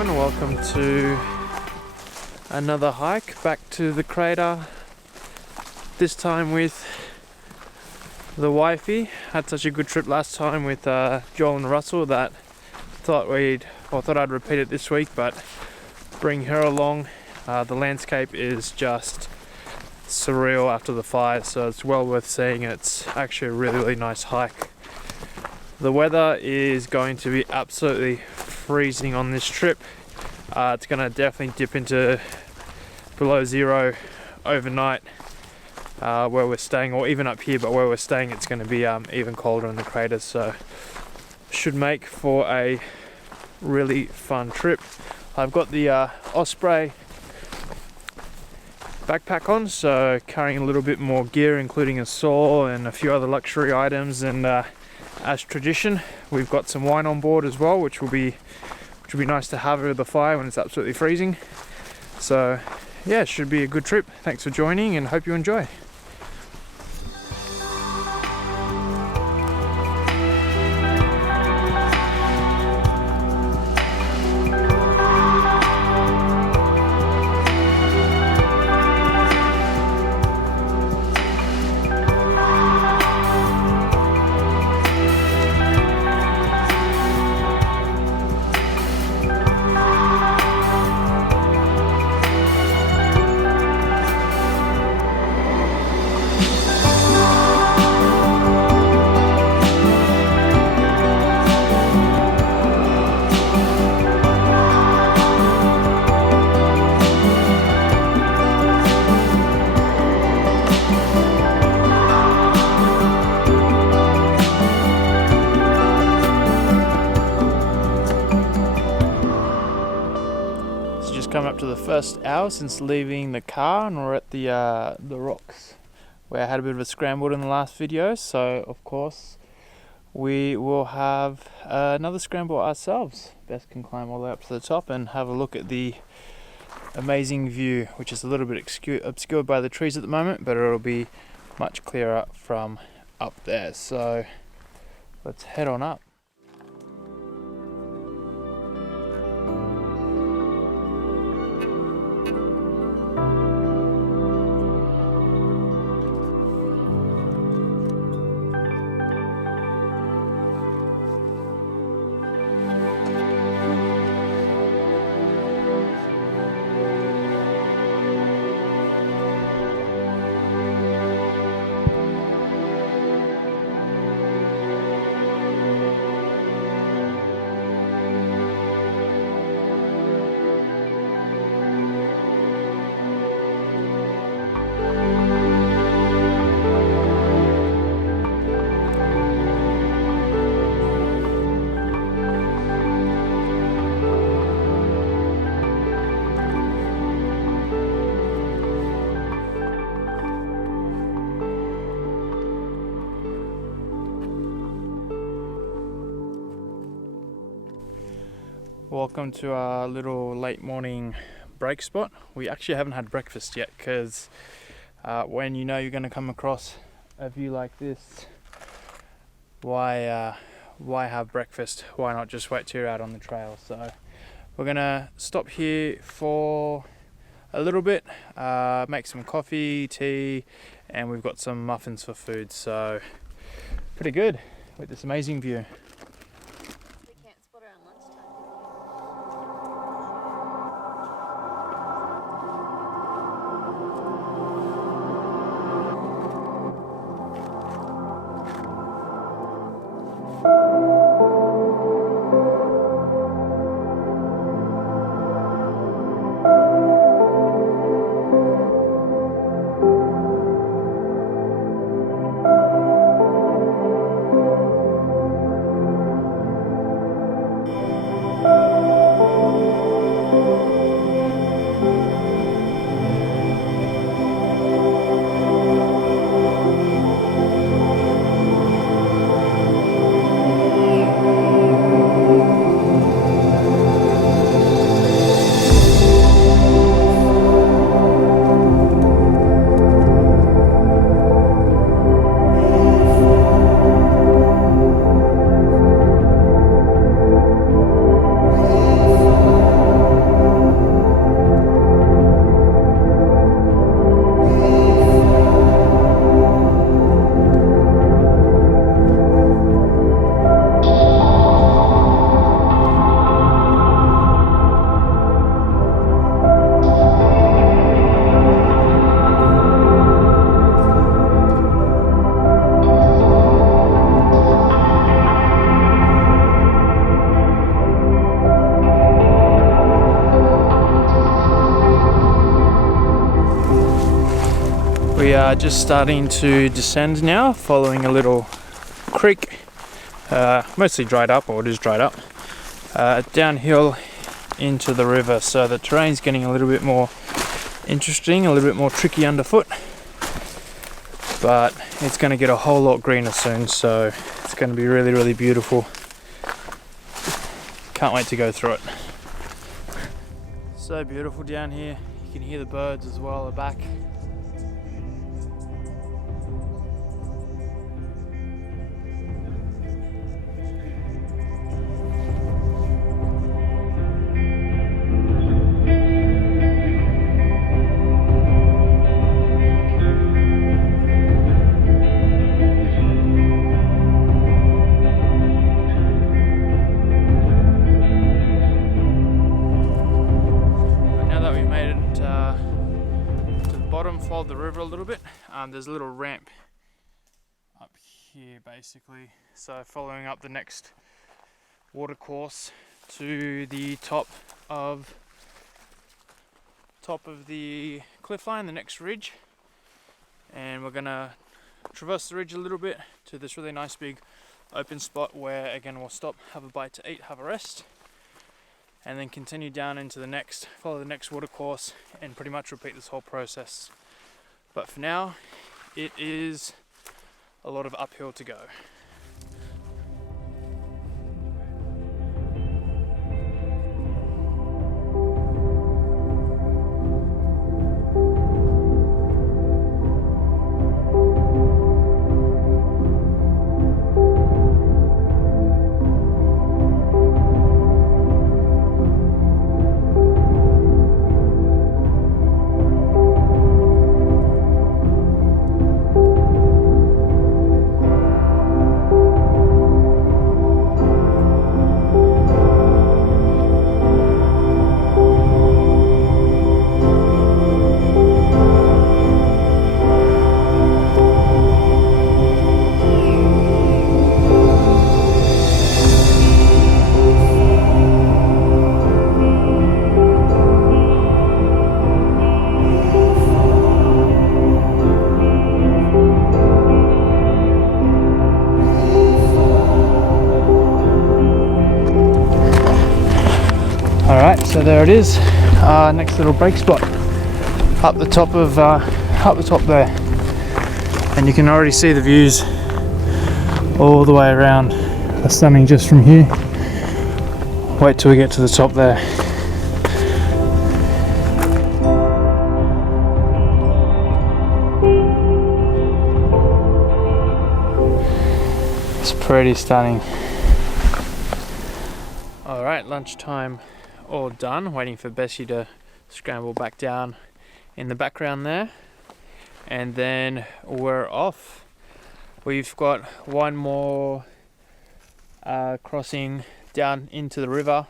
everyone, welcome to another hike back to the crater, this time with the wifey. Had such a good trip last time with Joel and Russell that thought I'd repeat it this week, but bring her along. The landscape is just surreal after the fire, so it's well worth seeing. It's actually a really nice hike. The weather is going to be absolutely freezing on this trip. It's going to definitely dip into below zero overnight where we're staying, or even up here, but where we're staying it's going to be even colder in the crater, so should make for a really fun trip. I've got the Osprey backpack on, so carrying a little bit more gear, including a saw and a few other luxury items, and as tradition, we've got some wine on board as well, which will be nice to have over the fire when it's absolutely freezing. So yeah, it should be a good trip. Thanks for joining and hope you enjoy. Coming up to the first hour since leaving the car, and we're at the rocks where I had a bit of a scramble in the last video, so of course we will have another scramble ourselves. Best can climb all the way up to the top and have a look at the amazing view, which is a little bit obscured by the trees at the moment, but it'll be much clearer from up there. So let's head on up. Welcome to our little late morning break spot. We actually haven't had breakfast yet because when you know you're going to come across a view like this, why have breakfast? Why not just wait till you're out on the trail? So we're going to stop here for a little bit, make some coffee, tea, and we've got some muffins for food. So pretty good with this amazing view. are just starting to descend now, following a little creek, mostly dried up, or it is dried up, downhill into the river. So the terrain's getting a little bit more interesting, a little bit more tricky underfoot, but it's going to get a whole lot greener soon, so it's going to be really, really beautiful. Can't wait to go through it. So beautiful down here. You can hear the birds as well at the back. Followed the river a little bit. There's a little ramp up here basically, so following up the next water course to the top of the cliff line, the next ridge, and we're gonna traverse the ridge a little bit to this really nice big open spot where again we'll stop, have a bite to eat, have a rest, and then continue down into the next, follow the next water course, and pretty much repeat this whole process. But for now, it is a lot of uphill to go. Alright, so there it is, next little break spot up the top there, and you can already see the views all the way around. They're stunning just from here. Wait till we get to the top there. It's pretty stunning. Alright, lunchtime all done, waiting for Bessie to scramble back down in the background there, and then we're off. We've got one more crossing down into the river,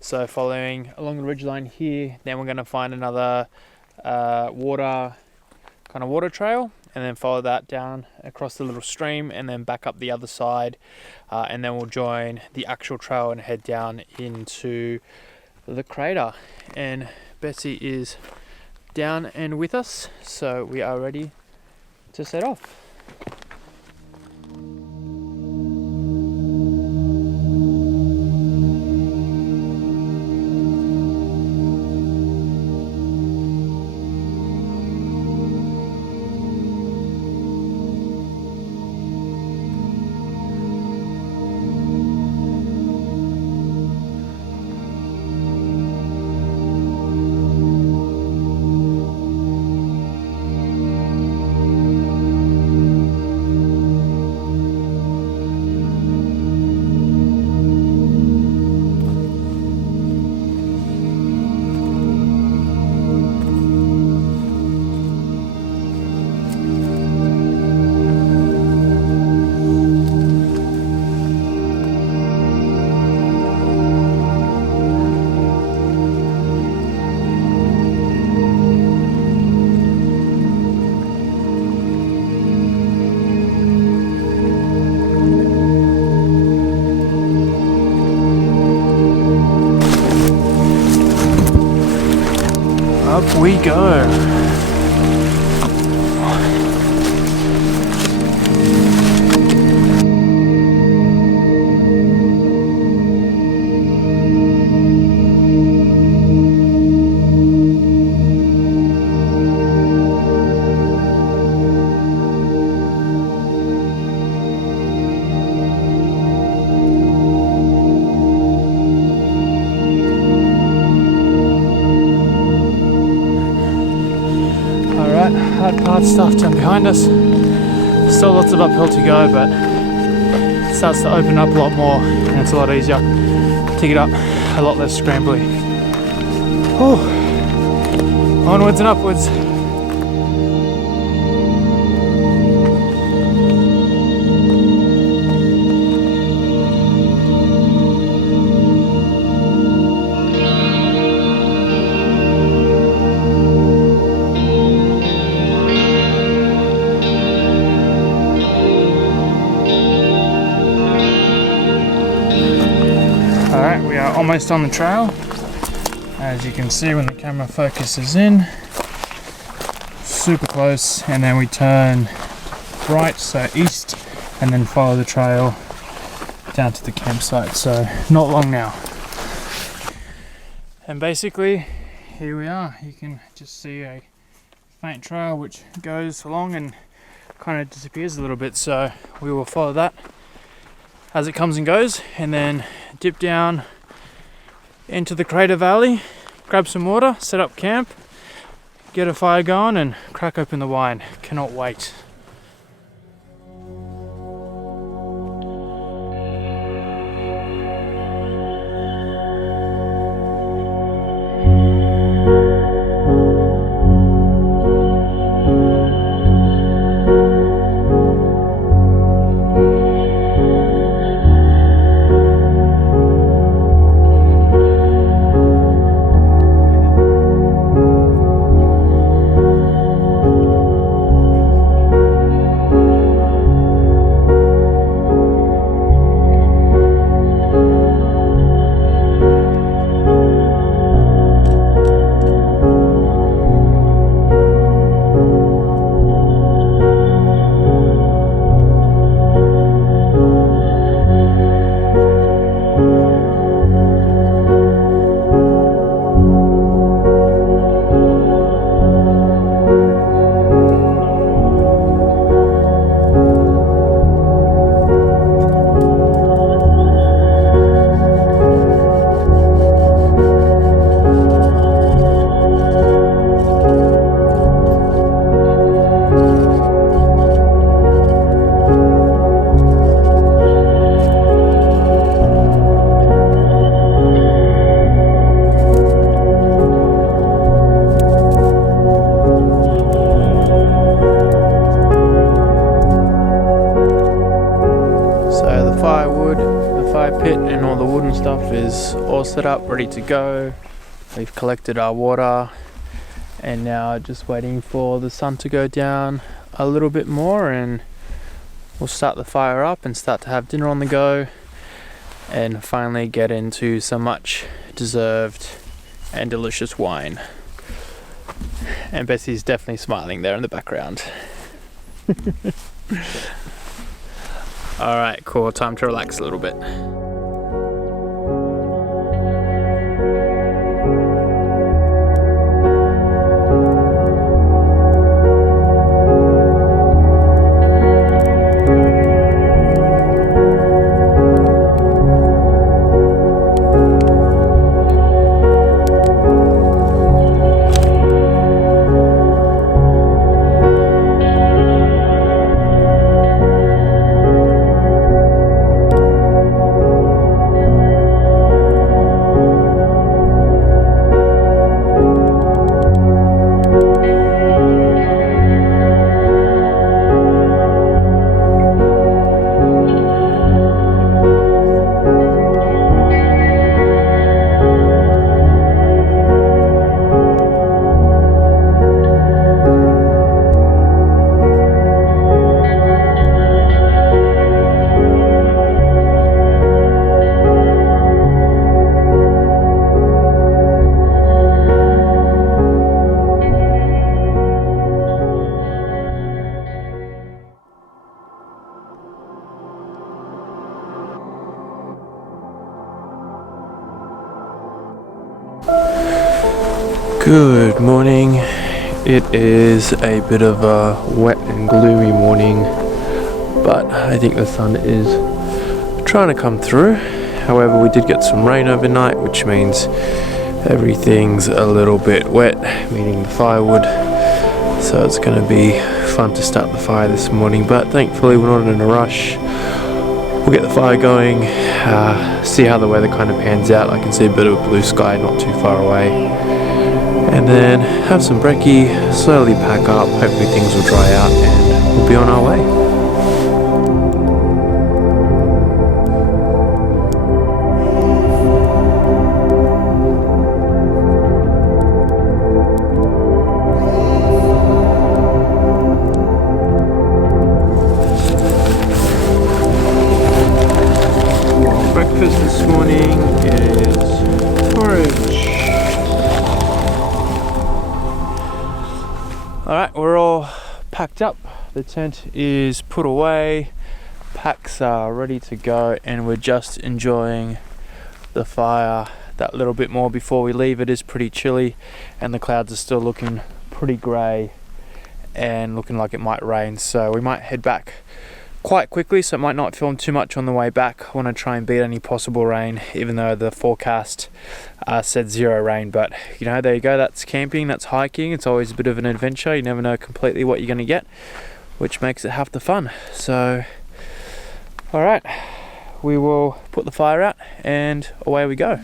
so following along the ridgeline here, then we're going to find another water trail, and then follow that down across the little stream and then back up the other side, and then we'll join the actual trail and head down into the crater. And Betsy is down and with us, so we are ready to set off. Up we go. hard stuff down behind us. Still lots of uphill to go, but it starts to open up a lot more and it's a lot easier to get up, a lot less scrambly. Whew. Onwards and upwards. Alright, we are almost on the trail. As you can see when the camera focuses in, super close, and then we turn right, so east, and then follow the trail down to the campsite, so not long now. And basically, here we are. You can just see a faint trail which goes along and kind of disappears a little bit, so we will follow that as it comes and goes, and then dip down into the crater valley, grab some water, set up camp, get a fire going, and crack open the wine. Cannot wait. Pit and all the wood and stuff is all set up, ready to go. We've collected our water and now just waiting for the sun to go down a little bit more, and we'll start the fire up and start to have dinner on the go and finally get into some much deserved and delicious wine. And Bessie's definitely smiling there in the background. Alright, cool, time to relax a little bit. Good morning. It is a bit of a wet and gloomy morning, but I think the sun is trying to come through. However, we did get some rain overnight, which means everything's a little bit wet, meaning the firewood So it's going to be fun to start the fire this morning, but thankfully we're not in a rush. We'll get the fire going, see how the weather kind of pans out. I can see a bit of a blue sky not too far away, and then have some brekkie, slowly pack up, hopefully things will dry out and we'll be on our way. Breakfast this morning is porridge. Alright, we're all packed up. The tent is put away. Packs are ready to go, and we're just enjoying the fire that little bit more before we leave. It is pretty chilly and the clouds are still looking pretty grey and looking like it might rain, so we might head back quite quickly, so it might not film too much on the way back. I want to try and beat any possible rain, even though the forecast said 0 rain. But you know, there you go, that's camping, that's hiking. It's always a bit of an adventure. You never know completely what you're going to get, which makes it half the fun. So alright, we will put the fire out and away we go.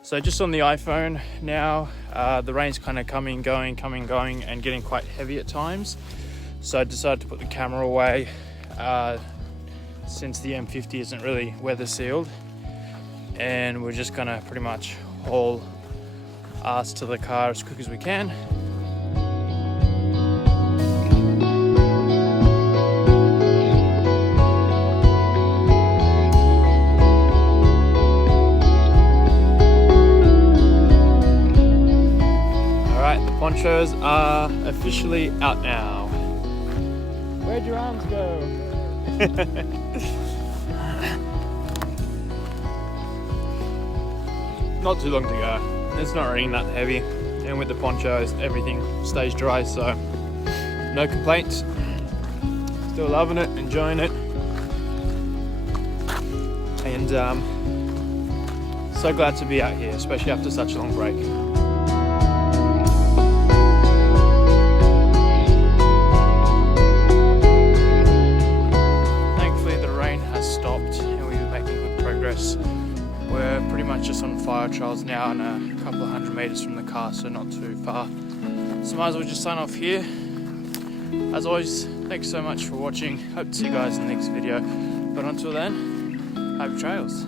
So just on the iPhone now, the rain's kind of coming, going, and getting quite heavy at times. So I decided to put the camera away since the M50 isn't really weather sealed. And we're just gonna pretty much haul ass to the car as quick as we can. Ponchos are officially out now. Where'd your arms go? Not too long to go. It's not raining that heavy, and with the ponchos everything stays dry, so no complaints. Still loving it, enjoying it, and so glad to be out here, especially after such a long break. We're pretty much just on fire trails now and a couple of 100 meters from the car, so not too far. So might as well just sign off here. As always, thanks so much for watching. Hope to see you guys in the next video. But until then, happy trails.